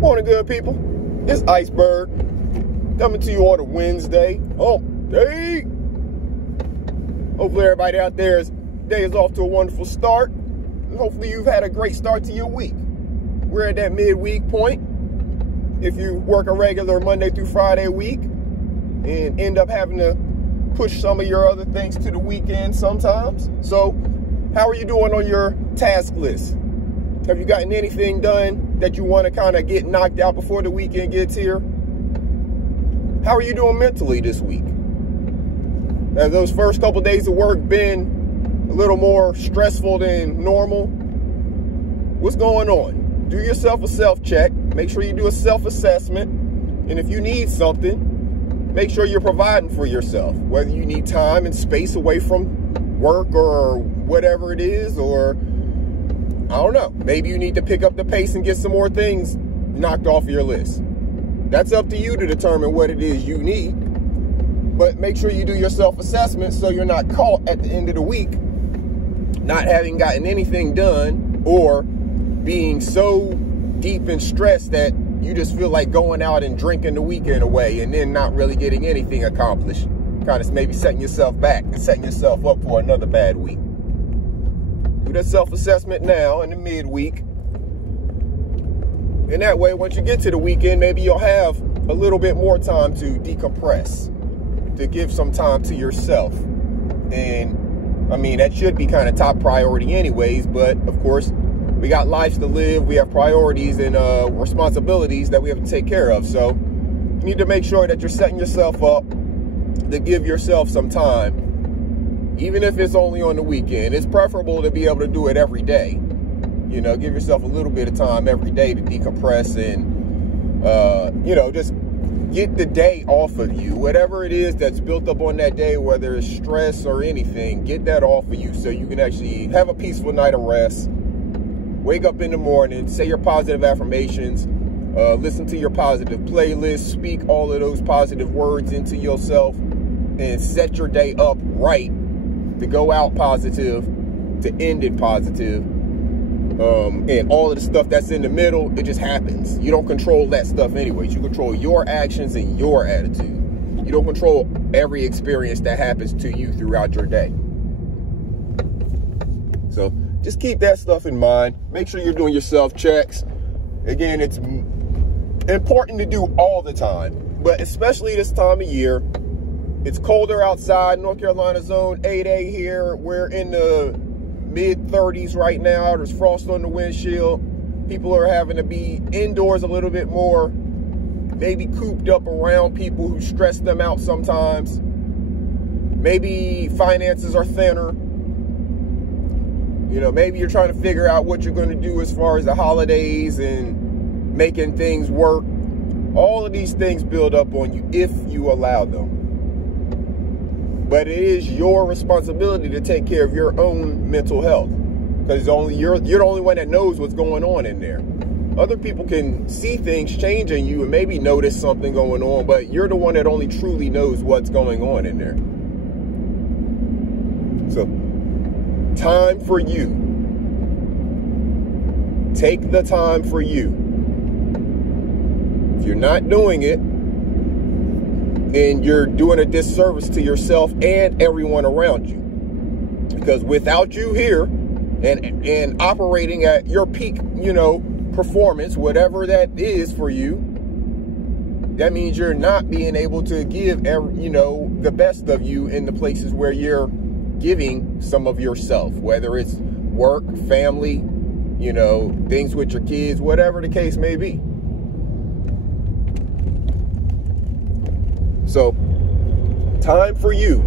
Morning, good people. It's Iceberg coming to you on a Wednesday. Oh, hey! Hopefully everybody out there's day is off to a wonderful start. And hopefully you've had a great start to your week. We're at that midweek point. If you work a regular Monday through Friday week and end up having to push some of your other things to the weekend sometimes. So, how are you doing on your task list? Have you gotten anything done that you want to kind of get knocked out before the weekend gets here? How are you doing mentally this week? Have those first couple days of work been a little more stressful than normal? What's going on? Do yourself a self-check. Make sure you do a self-assessment. And if you need something, make sure you're providing for yourself. Whether you need time and space away from work or whatever it is, or I don't know, maybe you need to pick up the pace and get some more things knocked off your list. That's up to you to determine what it is you need. But make sure you do your self-assessment so you're not caught at the end of the week not having gotten anything done, or being so deep in stress that you just feel like going out and drinking the weekend away and then not really getting anything accomplished. Kind of maybe setting yourself back and setting yourself up for another bad week. Do that self-assessment now in the midweek. And that way, once you get to the weekend, maybe you'll have a little bit more time to decompress, to give some time to yourself. And I mean, that should be kind of top priority anyways, but of course, we got lives to live. We have priorities and responsibilities that we have to take care of. So you need to make sure that you're setting yourself up to give yourself some time. Even if it's only on the weekend, it's preferable to be able to do it every day. You know, give yourself a little bit of time every day to decompress and, you know, just get the day off of you. Whatever it is that's built up on that day, whether it's stress or anything, get that off of you so you can actually have a peaceful night of rest. Wake up in the morning, say your positive affirmations, listen to your positive playlist, speak all of those positive words into yourself, and set your day up right to go out positive, to end it positive. And all of the stuff that's in the middle, it just happens. You don't control that stuff anyways. You control your actions and your attitude. You don't control every experience that happens to you throughout your day. So just keep that stuff in mind. Make sure you're doing your self-checks. Again, it's important to do all the time, but especially this time of year. It's colder outside. North Carolina zone 8A here. We're in the mid-30s right now. There's frost on the windshield. People are having to be indoors a little bit more, maybe cooped up around people who stress them out sometimes. Maybe finances are thinner. You know, maybe you're trying to figure out what you're going to do as far as the holidays and making things work. All of these things build up on you if you allow them. But it is your responsibility to take care of your own mental health, because you're the only one that knows what's going on in there. Other people can see things change in you and maybe notice something going on, but you're the one that only truly knows what's going on in there. So, time for you. Take the time for you. If you're not doing it, and you're doing a disservice to yourself and everyone around you. Because without you here and operating at your peak, you know, performance, whatever that is for you, that means you're not being able to give, you know, the best of you in the places where you're giving some of yourself, whether it's work, family, you know, things with your kids, whatever the case may be. So, time for you.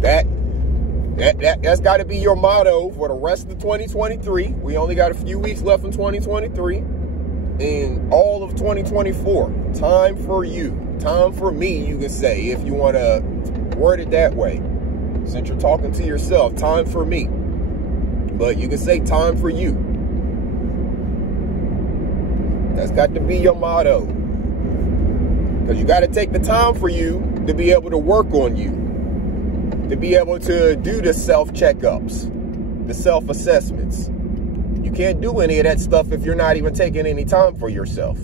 That's got to be your motto for the rest of 2023. We only got a few weeks left in 2023. And all of 2024. Time for you. Time for me, you can say, if you want to word it that way. Since you're talking to yourself, time for me. But you can say time for you. That's got to be your motto. Because you got to take the time for you to be able to work on you, to be able to do the self-checkups, the self-assessments. You can't do any of that stuff if you're not even taking any time for yourself.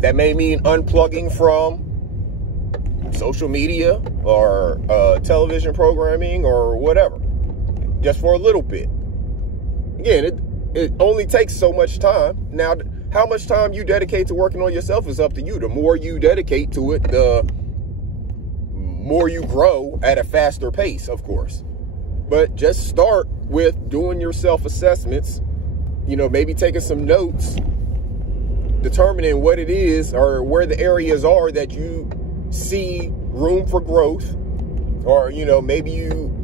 That may mean unplugging from social media or television programming or whatever, just for a little bit. Again, it only takes so much time. Now, how much time you dedicate to working on yourself is up to you. The more you dedicate to it, the more you grow at a faster pace, of course. But just start with doing your self-assessments, maybe taking some notes, determining what it is or where the areas are that you see room for growth, or maybe you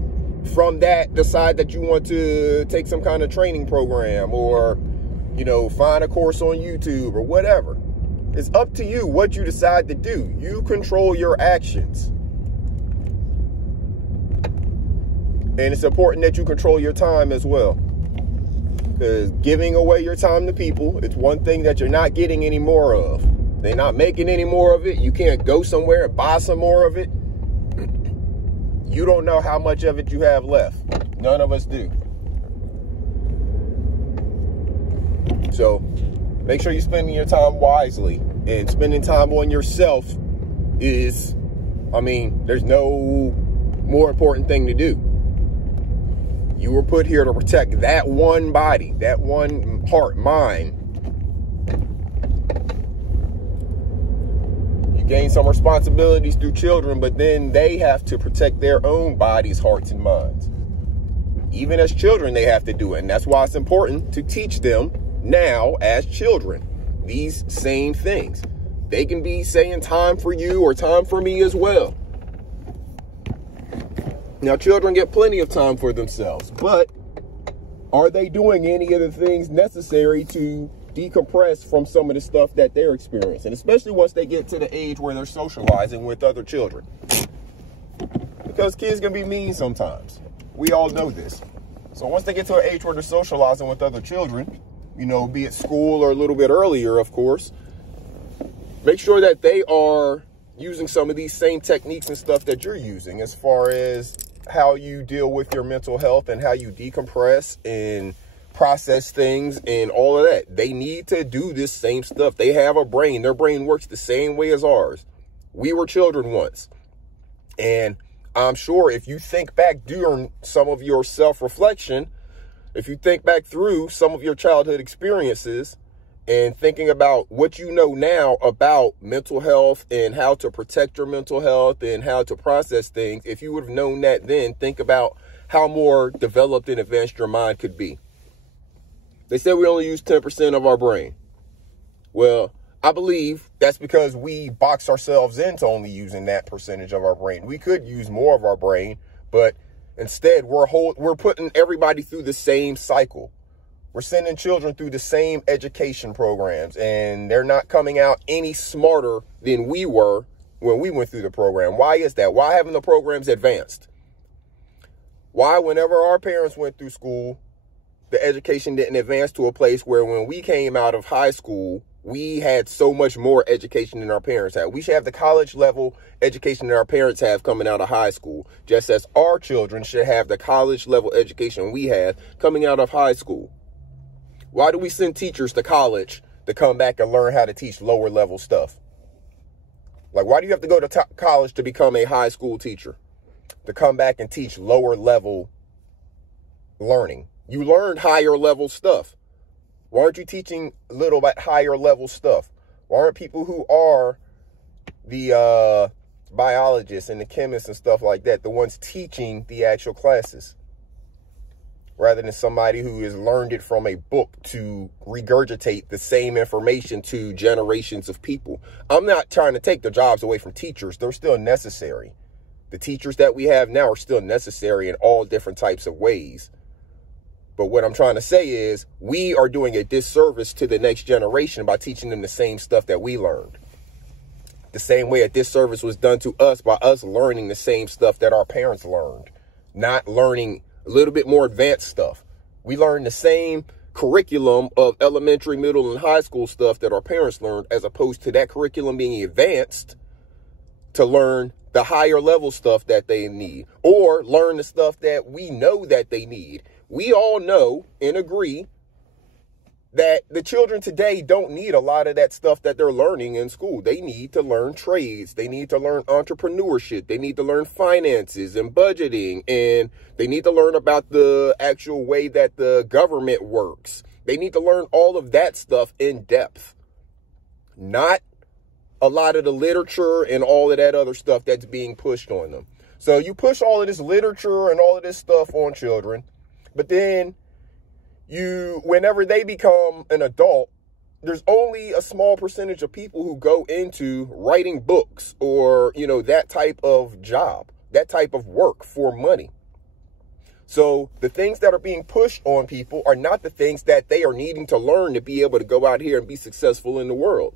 from that decide that you want to take some kind of training program, or find a course on YouTube or whatever. It's up to you what you decide to do. You control your actions, and it's important that you control your time as well, because giving away your time to people, it's one thing that you're not getting any more of. They're not making any more of it. You can't go somewhere and buy some more of it. You don't know how much of it you have left. None of us do. So make sure you're spending your time wisely. And spending time on yourself is, there's no more important thing to do. You were put here to protect that one body, that one heart, mind. Gain some responsibilities through children, but then they have to protect their own bodies, hearts, and minds. Even as children, they have to do it. And that's why it's important to teach them now as children these same things. They can be saying time for you or time for me as well. Now, children get plenty of time for themselves, but are they doing any of the things necessary to decompress from some of the stuff that they're experiencing, especially once they get to the age where they're socializing with other children? Because kids can be mean sometimes. We all know this. So once they get to an age where they're socializing with other children, be it school or a little bit earlier, of course, make sure that they are using some of these same techniques and stuff that you're using, as far as how you deal with your mental health and how you decompress and process things and all of that. They need to do this same stuff. They have a brain. Their brain works the same way as ours. We were children once. And I'm sure if you think back during some of your self-reflection, if you think back through some of your childhood experiences and thinking about what you know now about mental health and how to protect your mental health and how to process things, if you would have known that then, think about how more developed and advanced your mind could be. They said we only use 10% of our brain. Well, I believe that's because we box ourselves into only using that percentage of our brain. We could use more of our brain, but instead we're putting everybody through the same cycle. We're sending children through the same education programs, and they're not coming out any smarter than we were when we went through the program. Why is that? Why haven't the programs advanced? Why, whenever our parents went through school, the education didn't advance to a place where when we came out of high school, we had so much more education than our parents had. We should have the college level education that our parents have coming out of high school, just as our children should have the college level education we had coming out of high school. Why do we send teachers to college to come back and learn how to teach lower level stuff? Like, why do you have to go to college to become a high school teacher? To come back and teach lower level learning. You learned higher level stuff. Why aren't you teaching a little bit higher level stuff? Why aren't people who are the biologists and the chemists and stuff like that the ones teaching the actual classes? Rather than somebody who has learned it from a book to regurgitate the same information to generations of people. I'm not trying to take the jobs away from teachers. They're still necessary. The teachers that we have now are still necessary in all different types of ways. But what I'm trying to say is we are doing a disservice to the next generation by teaching them the same stuff that we learned. The same way a disservice was done to us by us learning the same stuff that our parents learned, not learning a little bit more advanced stuff. We learned the same curriculum of elementary, middle, and high school stuff that our parents learned, as opposed to that curriculum being advanced to learn the higher level stuff that they need, or learn the stuff that we know that they need. We all know and agree that the children today don't need a lot of that stuff that they're learning in school. They need to learn trades. They need to learn entrepreneurship. They need to learn finances and budgeting. And they need to learn about the actual way that the government works. They need to learn all of that stuff in depth. Not a lot of the literature and all of that other stuff that's being pushed on them. So you push all of this literature and all of this stuff on children, but then whenever they become an adult, there's only a small percentage of people who go into writing books or, that type of job, that type of work for money. So the things that are being pushed on people are not the things that they are needing to learn to be able to go out here and be successful in the world.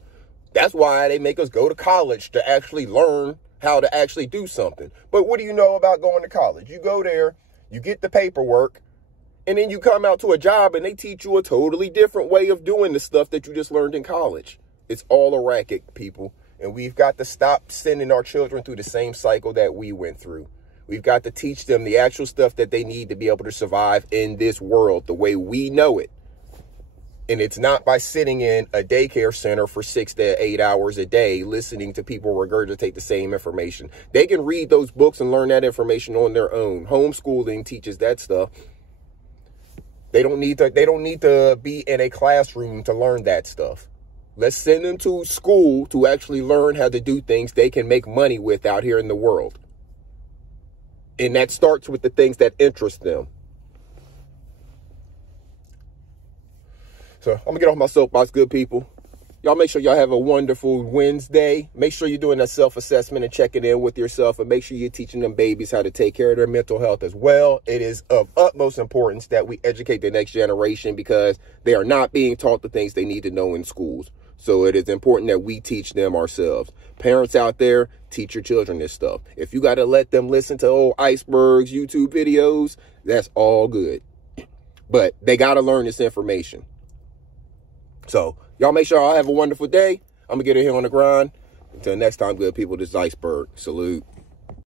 That's why they make us go to college, to actually learn how to actually do something. But what do you know about going to college? You go there, you get the paperwork, and then you come out to a job and they teach you a totally different way of doing the stuff that you just learned in college. It's all a racket, people. And we've got to stop sending our children through the same cycle that we went through. We've got to teach them the actual stuff that they need to be able to survive in this world the way we know it. And it's not by sitting in a daycare center for 6 to 8 hours a day listening to people regurgitate the same information. They can read those books and learn that information on their own. Homeschooling teaches that stuff. They don't need to be in a classroom to learn that stuff. Let's send them to school to actually learn how to do things they can make money with out here in the world. And that starts with the things that interest them. So I'm going to get off my soapbox, good people. Y'all make sure y'all have a wonderful Wednesday. Make sure you're doing that self-assessment and checking in with yourself. And make sure you're teaching them babies how to take care of their mental health as well. It is of utmost importance that we educate the next generation because they are not being taught the things they need to know in schools. So it is important that we teach them ourselves. Parents out there, teach your children this stuff. If you got to let them listen to old Iceberg's YouTube videos, that's all good. But they got to learn this information. So y'all make sure y'all have a wonderful day. I'm going to get in here on the grind. Until next time, good people, this is Iceberg. Salute.